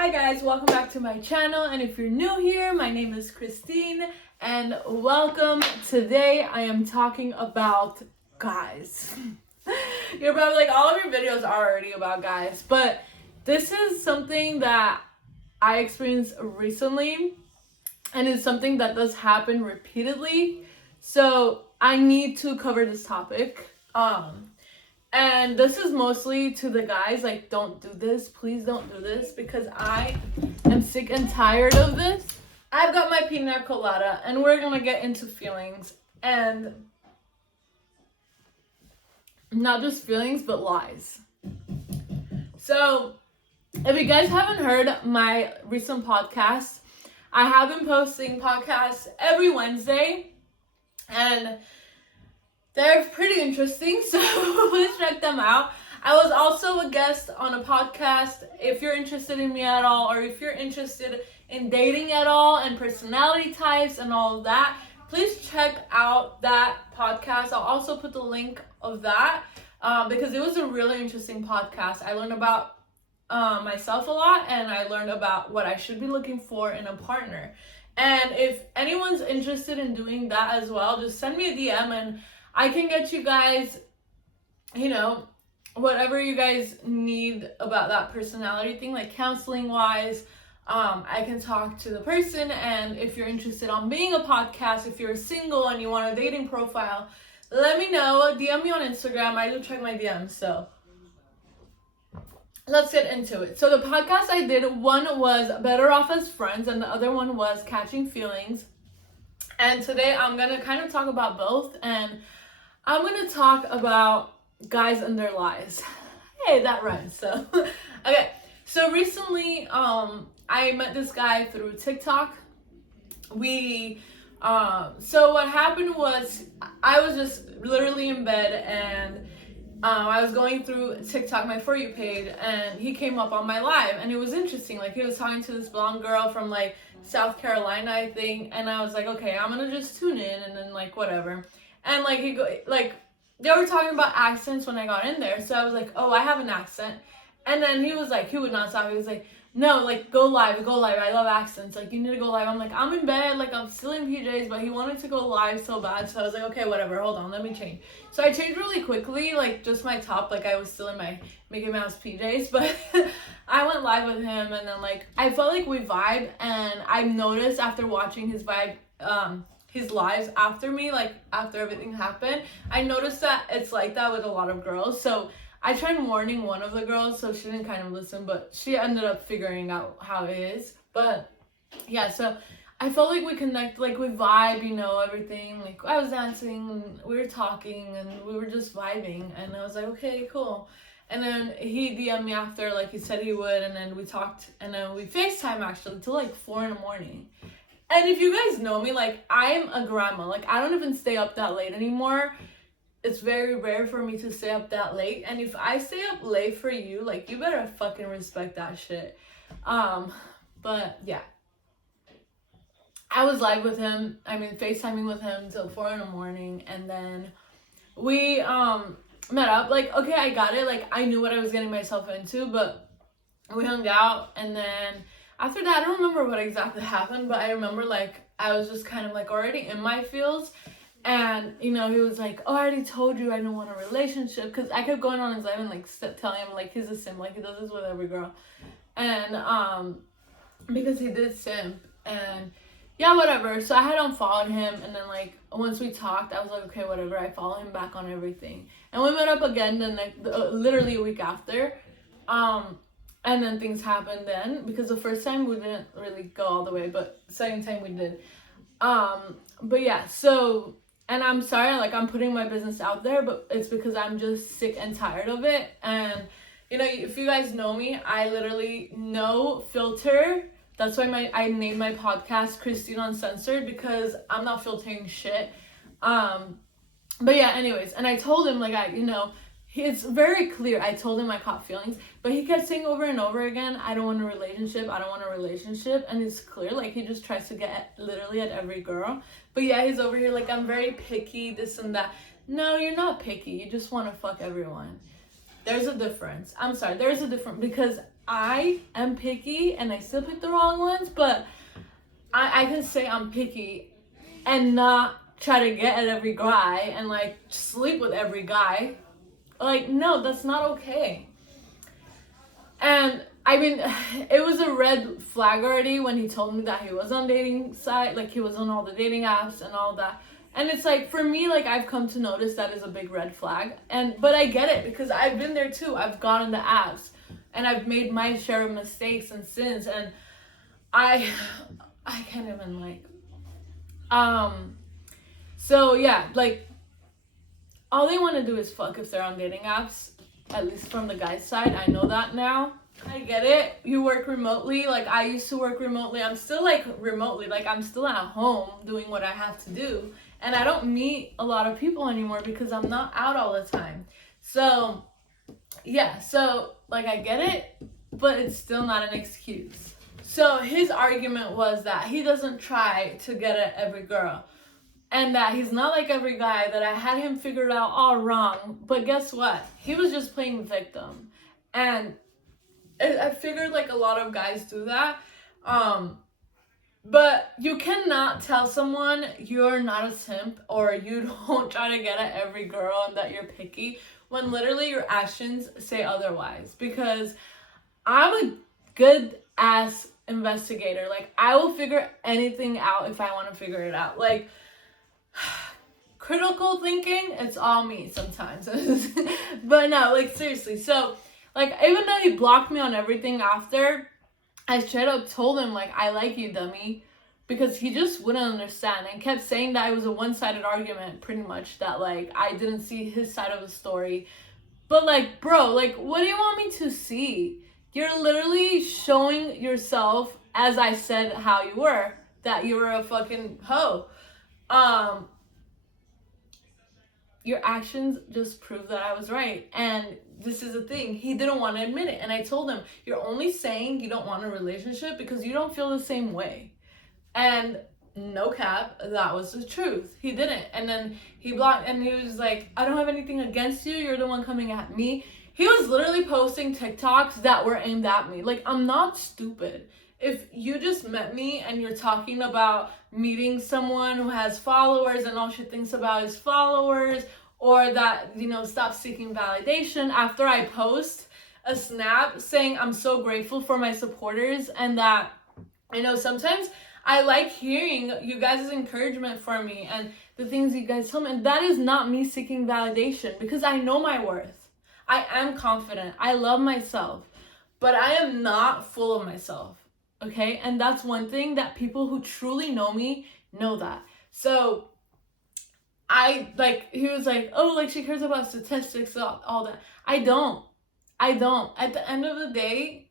Hi guys, welcome back to my channel, and if you're new here, my name is Christine and welcome. Today I am talking about guys. You're probably like, all of your videos are already about guys, but this is something that I experienced recently, and it's something that does happen repeatedly, so I need to cover this topic. And this is mostly to the guys, like, don't do this, please don't do this, because I am sick and tired of this. I've got my pina colada, and we're gonna get into feelings, and not just feelings, but lies. So, if you guys haven't heard my recent podcast, I have been posting podcasts every Wednesday, and they're pretty interesting, so please check them out. I was also a guest on a podcast. If you're interested in me at all, or if you're interested in dating at all, and personality types and all of that, please check out that podcast. I'll also put the link of that because it was a really interesting podcast. I learned about myself a lot, and I learned about what I should be looking for in a partner. And if anyone's interested in doing that as well, just send me a DM and I can get you guys, whatever you guys need about that personality thing, like counseling wise. I can talk to the person, and if you're interested on being a podcast, if you're single and you want a dating profile, let me know. DM me on Instagram. I do check my DMs, so let's get into it. So the podcast I did, one was Better Off as Friends, and the other one was Catching Feelings. And today I'm gonna kind of talk about both, and I'm gonna talk about guys and their lies. Hey, that rhymes. So, okay. So recently, I met this guy through TikTok. So what happened was, I was just literally in bed, and I was going through TikTok, my For You page, and he came up on my live, and it was interesting. Like, he was talking to this blonde girl from like South Carolina, I think, and I was like, okay, I'm gonna just tune in, and then like whatever. And like they were talking about accents when I got in there, so I was like, oh, I have an accent. And then he was like, he would not stop. He was like, no, like, go live. I love accents. Like, you need to go live. I'm like, I'm in bed, like, I'm still in PJs, but he wanted to go live so bad. So I was like, okay, whatever, hold on, let me change. So I changed really quickly, like, just my top, like, I was still in my Mickey Mouse PJs, but I went live with him, and then, like, I felt like we vibed, and I noticed after watching his his lives after me, like, after everything happened, I noticed that it's like that with a lot of girls. So I tried warning one of the girls, so she didn't kind of listen, but she ended up figuring out how it is. But yeah, so I felt like we connect, like we vibe, everything. Like, I was dancing, and we were talking, and we were just vibing, and I was like, okay, cool. And then he DM'd me after, like he said he would, and then we talked, and then we FaceTime actually till like 4 a.m. And if you guys know me, like, I am a grandma. Like, I don't even stay up that late anymore. It's very rare for me to stay up that late. And if I stay up late for you, like, you better fucking respect that shit. But yeah. I was live with him. FaceTiming with him till 4 a.m. And then we met up. Like, okay, I got it. Like, I knew what I was getting myself into, but we hung out, and then after that, I don't remember what exactly happened, but I remember, like, I was just kind of, like, already in my feels, and, he was like, oh, I already told you I don't want a relationship, because I kept going on his live and, like, telling him, like, he's a simp, like, he does this with every girl, and, because he did simp, and, yeah, whatever, so I had unfollowed him, and then, like, once we talked, I was like, okay, whatever, I follow him back on everything, and we met up again literally a week after, and then things happened then, because the first time we didn't really go all the way, but the second time we did. But yeah, so, and I'm sorry, like, I'm putting my business out there, but it's because I'm just sick and tired of it. And, if you guys know me, I literally, no filter. That's why I named my podcast Christine Uncensored, because I'm not filtering shit. But yeah, anyways, and I told him, like, it's very clear. I told him I caught feelings, but he kept saying over and over again, I don't want a relationship, and it's clear, like, he just tries to get literally at every girl. But yeah, he's over here like, I'm very picky, this and that. No, you're not picky, you just want to fuck everyone. There's a difference. I'm sorry, there's a difference, because I am picky and I still pick the wrong ones, but I can say I'm picky and not try to get at every guy and like sleep with every guy. Like, no, that's not okay. And I mean, it was a red flag already when he told me that he was on dating site, like he was on all the dating apps and all that. And it's like, for me, like, I've come to notice that is a big red flag. But I get it because I've been there too. I've gone on the apps and I've made my share of mistakes and sins, and I can't even, like, so yeah, like, all they want to do is fuck if they're on dating apps, at least from the guy's side. I know that now. I get it. You work remotely. Like, I used to work remotely. I'm still, like, remotely. Like, I'm still at home doing what I have to do. And I don't meet a lot of people anymore because I'm not out all the time. So, yeah. So, like, I get it, but it's still not an excuse. So, his argument was that he doesn't try to get at every girl. And that he's not like every guy, that I had him figured out all wrong. But guess what? He was just playing victim. And I figured, like, a lot of guys do that. But you cannot tell someone you're not a simp or you don't try to get at every girl and that you're picky when literally your actions say otherwise. Because I'm a good ass investigator. Like, I will figure anything out if I want to figure it out. Like, critical thinking, it's all me sometimes. But no, like, seriously. So, like, even though he blocked me on everything after, I straight up told him, like, I like you, dummy. Because he just wouldn't understand and kept saying that it was a one-sided argument, pretty much. That, like, I didn't see his side of the story. But, like, bro, like, what do you want me to see? You're literally showing yourself, as I said how you were, that you were a fucking hoe. Your actions just prove that I was right. And this is the thing. He didn't want to admit it. And I told him, you're only saying you don't want a relationship because you don't feel the same way. And no cap, that was the truth. He didn't. And then he blocked, and he was like, I don't have anything against you. You're the one coming at me. He was literally posting TikToks that were aimed at me. Like, I'm not stupid. If you just met me and you're talking about meeting someone who has followers and all she thinks about is followers, or that, you know, stop seeking validation after I post a snap saying I'm so grateful for my supporters, and that, you know, sometimes I like hearing you guys' encouragement for me and the things you guys tell me, and that is not me seeking validation because I know my worth. I am confident. I love myself, but I am not full of myself. Okay, and that's one thing that people who truly know me know that. So he was like, oh, like, she cares about statistics, all that. I don't. At the end of the day,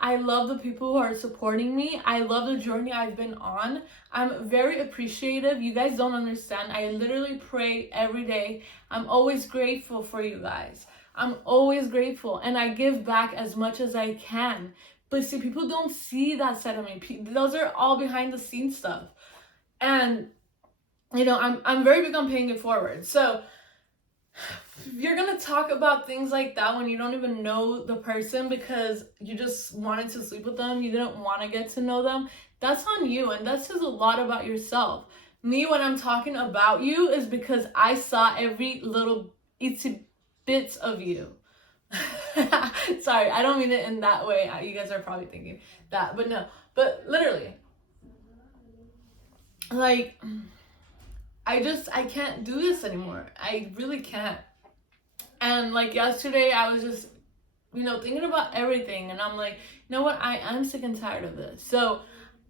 I love the people who are supporting me. I love the journey I've been on. I'm very appreciative. You guys don't understand. I literally pray every day. I'm always grateful for you guys. I'm always grateful, and I give back as much as I can. But see, people don't see that side of me. Those are all behind the scenes stuff. And, you know, I'm very big on paying it forward. So you're going to talk about things like that when you don't even know the person because you just wanted to sleep with them. You didn't want to get to know them. That's on you. And that says a lot about yourself. Me, when I'm talking about you, is because I saw every little itsy bits of you. Sorry, I don't mean it in that way. You guys are probably thinking that, but no. But literally, like, I can't do this anymore. I really can't. And like yesterday, I was just, you know, thinking about everything, and I'm like, you know what? I am sick and tired of this. So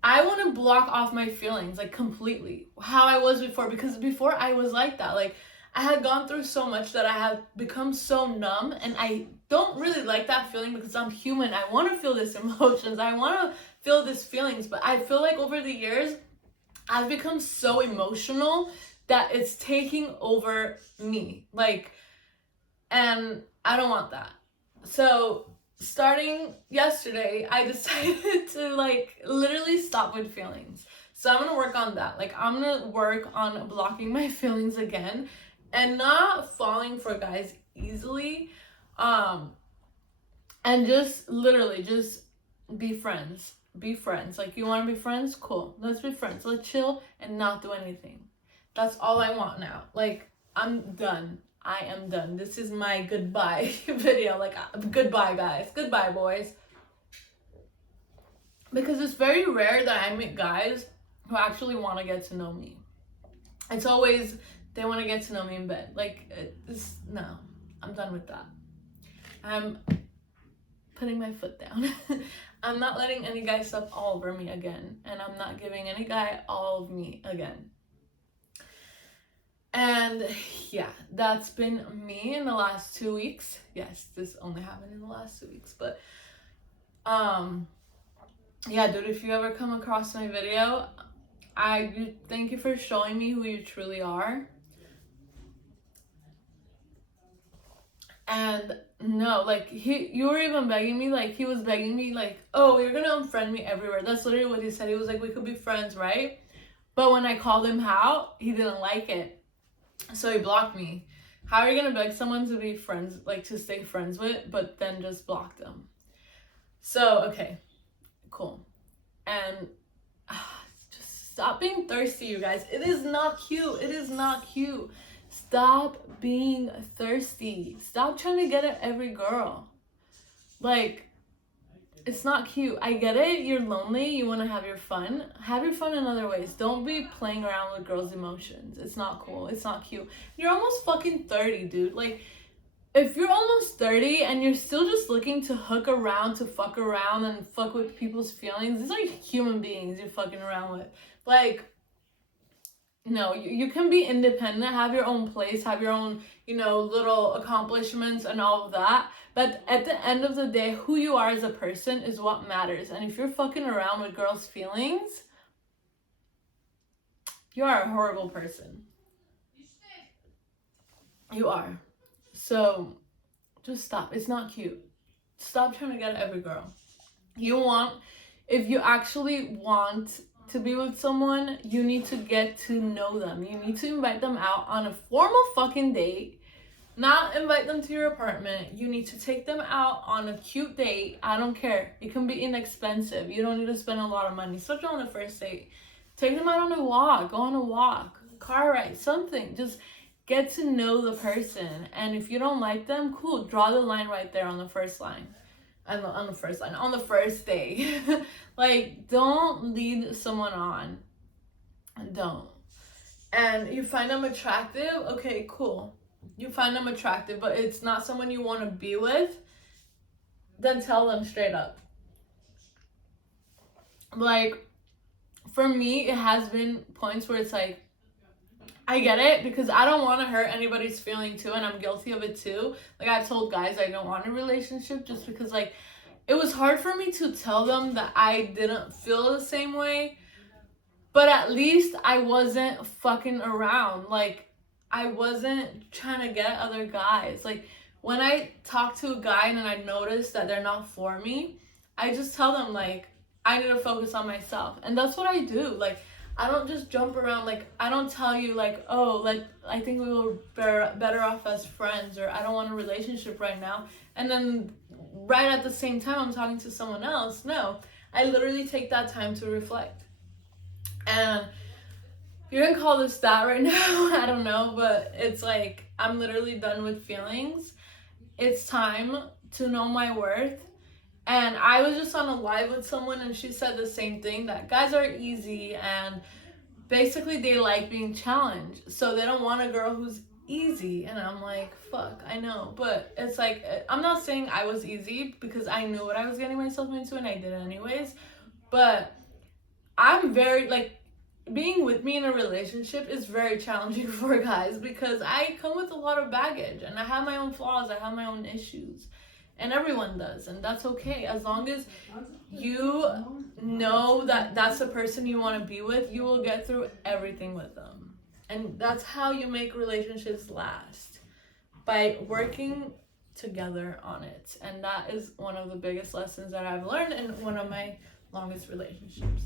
I want to block off my feelings, like, completely, how I was before, because before I was like that. Like, I had gone through so much that I had become so numb, and I don't really like that feeling because I'm human. I want to feel these emotions. I want to feel these feelings, but I feel like over the years, I've become so emotional that it's taking over me. Like, and I don't want that. So starting yesterday, I decided to, like, literally stop with feelings. So I'm going to work on that. Like, I'm going to work on blocking my feelings again and not falling for guys easily. And And just literally just be friends. Be friends. Like, you want to be friends? Cool. Let's be friends. Let's chill and not do anything. That's all I want now. Like, I'm done. I am done. This is my goodbye video. Like, goodbye, guys. Goodbye, boys. Because it's very rare that I meet guys who actually want to get to know me. It's always they want to get to know me in bed. Like, no. I'm done with that. I'm putting my foot down. I'm not letting any guy step all over me again. And I'm not giving any guy all of me again. And yeah, that's been me in the last 2 weeks. Yes, this only happened in the last 2 weeks. But yeah, dude, if you ever come across my video, I thank you for showing me who you truly are. And no, like, you were even begging me, like, he was begging me, like, oh, you're gonna unfriend me everywhere. That's literally what he said. He was like, we could be friends, right? But when I called him out, he didn't like it. So he blocked me. How are you gonna beg someone to be friends, like, to stay friends with, but then just block them? So, okay, cool. And just stop being thirsty, you guys. It is not cute. It is not cute. Stop being thirsty. Stop trying to get at every girl. Like, it's not cute. I get it. You're lonely. You want to have your fun. Have your fun in other ways. Don't be playing around with girls' emotions. It's not cool. It's not cute. You're almost fucking 30, dude. Like, if you're almost 30 and you're still just looking to hook around, to fuck around and fuck with people's feelings, these are human beings you're fucking around with. Like, no, you can be independent, have your own place, have your own, little accomplishments and all of that. But at the end of the day, who you are as a person is what matters. And if you're fucking around with girls' feelings, you are a horrible person. You are. So just stop. It's not cute. Stop trying to get at every girl. If you actually want to be with someone, you need to get to know them. You need to invite them out on a formal fucking date. Not invite them to your apartment. You need to take them out on a cute date. I don't care. It can be inexpensive. You don't need to spend a lot of money, especially on the first date. Take them out on a walk. Go on a walk. Car ride. Something. Just get to know the person. And if you don't like them, cool. Draw the line right there on the first line. On the first day. Like, don't lead someone on. Don't. And you find them attractive, okay, cool. You find them attractive, but it's not someone you want to be with, then tell them straight up. Like, for me, it has been points where it's like, I get it, because I don't want to hurt anybody's feeling too, and I'm guilty of it too. Like, I've told guys I don't want a relationship just because, like, it was hard for me to tell them that I didn't feel the same way, but at least I wasn't fucking around. Like, I wasn't trying to get other guys. Like, when I talk to a guy and I notice that they're not for me, I just tell them, like, I need to focus on myself. And that's what I do. Like, I don't just jump around. Like, I don't tell you, like, oh, like, I think we will better off as friends, or I don't want a relationship right now. And then right at the same time, I'm talking to someone else. No, I literally take that time to reflect. And you can call this that right now. I don't know, but it's like, I'm literally done with feelings. It's time to know my worth. And I was just on a live with someone, and she said the same thing, that guys are easy and basically they like being challenged. So they don't want a girl who's easy. And I'm like, fuck, I know. But it's like, I'm not saying I was easy, because I knew what I was getting myself into and I did it anyways. But I'm very, like, being with me in a relationship is very challenging for guys, because I come with a lot of baggage and I have my own flaws, I have my own issues. And everyone does, and that's okay. As long as you know that that's the person you want to be with, you will get through everything with them. And that's how you make relationships last, by working together on it. And that is one of the biggest lessons that I've learned in one of my longest relationships.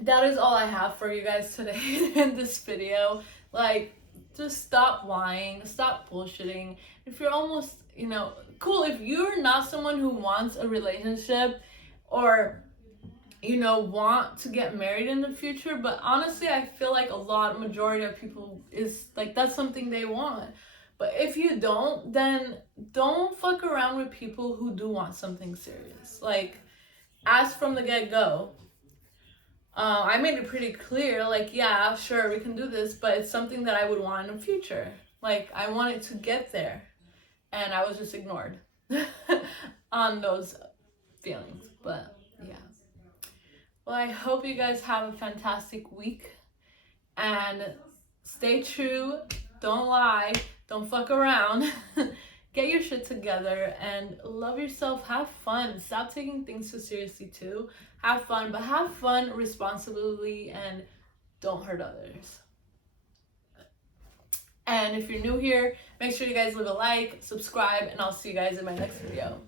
That is all I have for you guys today in this video. Like, just stop lying, stop bullshitting. If you're almost, cool if you're not someone who wants a relationship or want to get married in the future, but honestly I feel like majority of people is like that's something they want. But if you don't, then don't fuck around with people who do want something serious. Like, ask from the get-go. I made it pretty clear, like, yeah, sure, we can do this, but it's something that I would want in the future. Like, I wanted to get there, and I was just ignored on those feelings. But yeah. Well, I hope you guys have a fantastic week, and stay true, don't lie, don't fuck around. Get your shit together and love yourself. Have fun. Stop taking things so seriously too. Have fun, but have fun responsibly and don't hurt others. And if you're new here, make sure you guys leave a like, subscribe, and I'll see you guys in my next video.